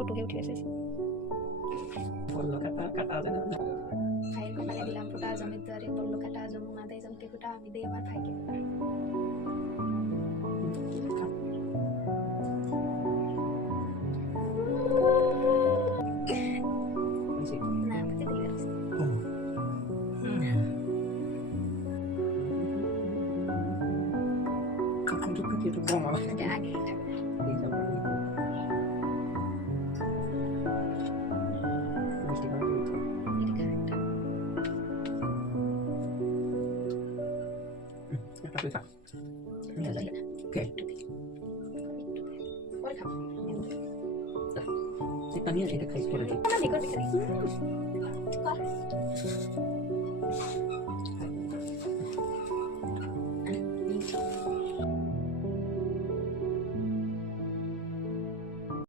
photo হে উঠে এসেছে বললো কাটা কাটা জানা না ভাইয়ের কপালে দিলাম ফোঁটা জমির দুয়ারে বললো কাটা যমুনা দেয় জমকে ফোঁটা আমি দেই আমার ভাইকে ফোঁটা না বুঝতে দিলে itu koma এটা আগে এটা di zaman itu mesti kalau itu এটা কারেক্ট tapi tak এটা লাগে না oke পরে খাও kita niat kita kasih lagi আমার দেখো দেখো